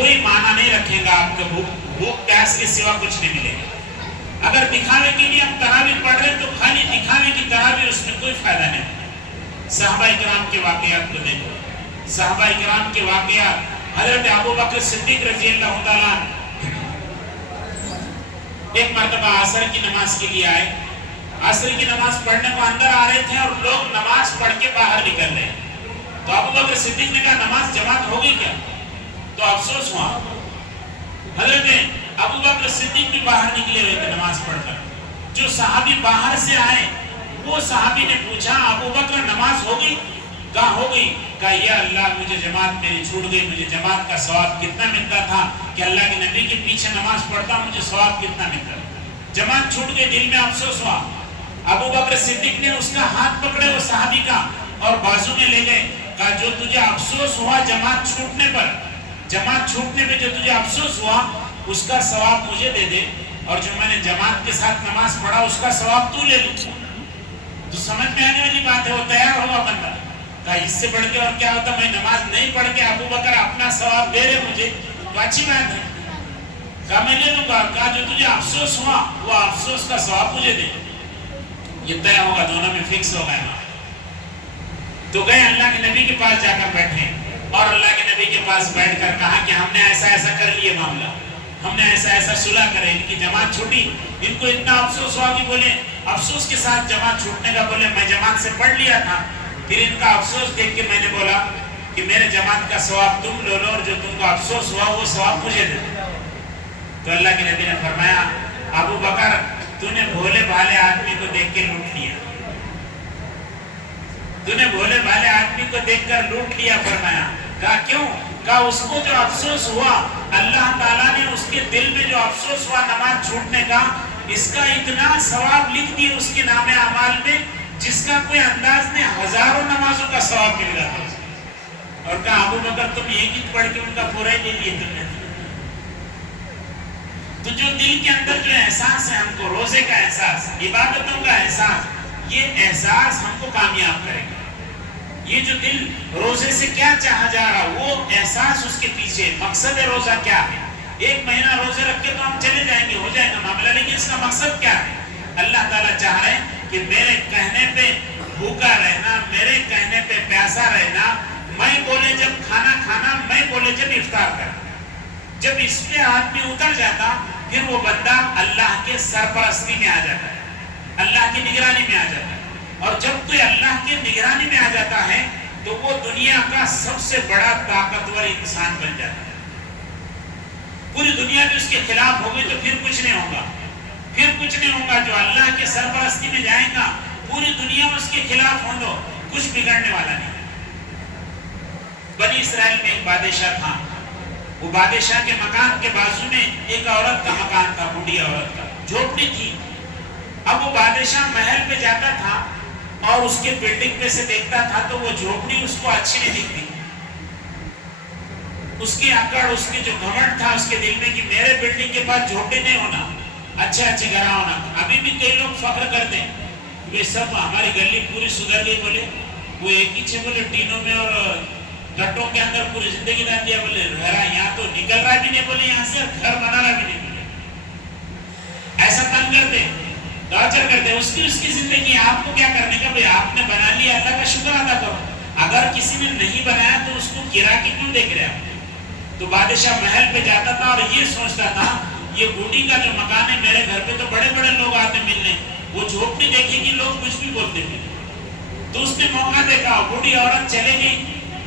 کوئی معنی نہیں رکھے گا آپ کو بھوک پیاس کے سوا کچھ نہیں ملے گا۔ اگر دکھاوے کے لیے آپ تراویح پڑھ رہے تو خالی دکھاوے کی تراویح، اس میں کوئی فائدہ نہیں۔ صحابہ کرام کے واقعات کو دیکھو، صحابہ کرام کے واقعات، حضرت ابو بکر صدیق رضی اللہ تعالیٰ ایک مرتبہ عصر کی نماز کے لیے آئے، عصر کی نماز پڑھنے کو اندر آ رہے تھے اور لوگ نماز پڑھ کے باہر نکل رہے ہیں، تو ابو بکر صدیق نے کہا نماز جماعت ہوگی کیا؟ تو افسوس ہوا، حضرت ابو بکر صدیق بھی باہر نکلے ہوئے تھے نماز پڑھ کر، جو صحابی باہر سے آئے وہ صحابی نے پوچھا ابو بکر نماز ہوگی؟ کہا ہو گئی۔ کہا یا اللہ مجھے جماعت میری چھوٹ گئی، مجھے جماعت کا ثواب کتنا ملتا تھا کہ اللہ کے نبی کے پیچھے نماز پڑھتا، مجھے ثواب کتنا ملتا تھا، جماعت چھوٹ گئی، دل میں افسوس ہوا۔ ابو بکر صدیق نے اس کا ہاتھ پکڑے وہ صحابی کا اور بازو میں لے گئے، کہا جو تجھے افسوس ہوا جماعت چھوٹنے پر، جماعت چھوٹنے پہ جو تجھے افسوس ہوا اس کا ثواب مجھے دے دے، اور جو میں نے جماعت کے ساتھ نماز پڑھا اس کا ثواب تو لے لوں۔ تو سمجھ میں آنے والی بات ہے، وہ تیار ہوا بندہ، کہا اس سے بڑھ کے اور کیا ہوتا، میں نماز نہیں پڑھ کے ابو بکر اپنا ثواب دے رہے مجھے تو اچھی بات ہے، کہا میں لے لوں گا۔ کہا جو تجھے افسوس ہوا وہ افسوس کا ثواب مجھے دے، یہ طے ہوگا، دونوں میں فکس ہوگا۔ تو گئے اللہ کے نبی کے پاس جا کر بیٹھے اور اللہ کے نبی کے پاس بیٹھ کر کہا کہ ہم نے ایسا ایسا کر لیے معاملہ، ہم نے ایسا ایسا صلح کرے، ان کی جماعت چھوٹی، ان کو اتنا افسوس ہوا کہ بولے افسوس کے ساتھ جماعت چھوٹنے کا، بولے میں جماعت سے پڑھ لیا تھا، پھر ان کا افسوس دیکھ کے میں نے بولا کہ میرے جماعت کا ثواب تم لو لو اور جو تم کو افسوس ہوا وہ ثواب مجھے دے۔ تو اللہ کے نبی نے فرمایا ابو بکر تو نے بھولے بھالے آدمی کو دیکھ کے لوٹ لیا، تو نے بھولے بھالے آدمی کو دیکھ کر لوٹ لیا۔ فرمایا کہا کیوں؟ کہا اس کو جو افسوس ہوا اللہ تعالیٰ نے اس کے دل میں جو افسوس ہوا نماز چھوٹنے کا، اس کا اتنا ثواب لکھ دی اس کے نام اعمال میں جس کا کوئی انداز نہیں، ہزاروں نمازوں کا ثواب مل رہا تھا۔ اور کہا ابو بکر تم ایک ہی پڑھ کے ان کا پورا ہی لے لیے تم نے۔ تو جو دل کے اندر جو احساس ہے ہم کو، روزے کا احساس، عبادتوں کا احساس، یہ احساس ہم کو کامیاب کرے گا۔ یہ جو دل روزے سے کیا چاہا جا رہا وہ احساس، اس کے پیچھے مقصد روزہ کیا ہے۔ ایک مہینہ روزے رکھ کے تو ہم چلے جائیں گے، ہو جائے گا معاملہ، لیکن اس کا مقصد کیا ہے؟ اللہ تعالیٰ چاہ رہے ہیں کہ میرے کہنے پہ بھوکا رہنا، میرے کہنے پہ پیاسا رہنا، میں بولے جب کھانا کھانا، میں بولے جب افطار کرنا۔ جب اس پہ آدمی اتر جاتا پھر وہ بندہ اللہ کے سرپرستی میں آ جاتا ہے، اللہ کی نگرانی میں آ جاتا ہے، اور جب کوئی اللہ کی نگرانی میں آ جاتا ہے تو وہ دنیا کا سب سے بڑا طاقتور انسان بن جاتا ہے۔ پوری دنیا بھی اس کے خلاف ہوگی تو پھر کچھ نہیں ہوگا، پھر کچھ نہیں ہوگا۔ جو اللہ کے سرپرستی میں جائے گا پوری دنیا اس کے خلاف ہو دو، کچھ بگڑنے والا نہیں۔ بنی اسرائیل میں ایک بادشاہ تھا، وہ بادشاہ کے مکان کے بازو میں ایک عورت کا مکان تھا، بوڑھی عورت کا جھوپڑی تھی۔ اب وہ بادشاہ محل پہ جاتا تھا اور اس کے بلڈنگ پہ سے دیکھتا تھا تو وہ جھوپڑی اس کو اچھی نہیں دکھتی، اس کی اکڑ، اس کی جو گھمنڈ تھا اس کے دل میں کہ میرے بلڈنگ کے پاس جھوپڑی نہیں ہونا، اچھے اچھے گھر ہونا۔ ابھی بھی کئی لوگ فخر کرتے ہیں یہ سب ہماری گلی پوری سدھر گئی، بولے وہ ایک ہی بولے ٹینوں میں اور گٹوں کے اندر پوری زندگی نہ دیا، بولے رہا یہاں تو نکل رہا بھی نہیں، بولے یہاں سے گھر بنا رہا بھی نہیں، بولے ایسا تنگ کرتے ٹارچر کرتے۔ اس کی زندگی آپ کو کیا کرنے کا؟ بھئی آپ نے بنا لیا، اللہ کا شکر ادا کرو، اگر کسی نے نہیں بنایا تو اس کو گرا کے کیوں دیکھ رہے آپ؟ تو بادشاہ محل پہ جاتا تھا اور یہ سوچتا تھا یہ بوڑھی کا جو مکان ہے، میرے گھر پہ تو بڑے بڑے لوگ آتے ملنے، وہ جھوپڑی دیکھے گی لوگ کچھ بھی بولتے تھے۔ تو اس نے موقع دیکھا، بوڑھی عورت چلے گئی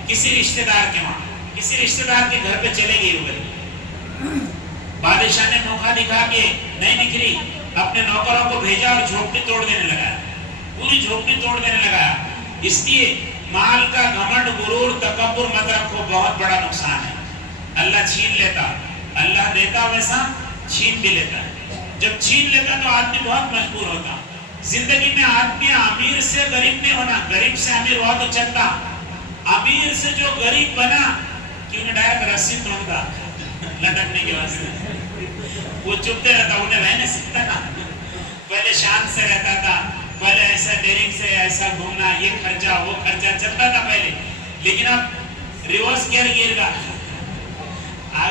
کسی رشتہ دار کے وہاں، کسی رشتہ دار کے گھر پہ چلے گئی ہوگی۔ بادشاہ نے موقع دکھا کہ نہیں دکھ رہی، اپنے نوکروں کو بھیجا اور جھوپڑی توڑ دینے لگا، پوری جھوپڑی توڑ دینے لگا۔ اس لیے مال کا گھمنڈ، غرور، تکبر مت رکھو، بہت بڑا نقصان ہے۔ اللہ چھین لیتا، اللہ دیتا ویسا چھین بھی لیتا ہے۔ جب چھین لیتا تو آدمی بہت مجبور ہوتا۔ زندگی میں آدمی امیر سے غریب نہیں ہونا، غریب سے امیر ہوا تو چلتا، امیر سے جو غریب بنا کہ انہیں ڈائریکٹ رسی توڑتا لٹکنے کے واسطے، وہ چپتے رہتا، انہیں رہ نہیں سکتا نا۔ پہلے شان سے رہتا تھا، پہلے ایسا ڈیرنگ سے ایسا گھومنا، یہ خرچہ وہ خرچہ چلتا تھا پہلے، لیکن اب ریورس گیئر گا،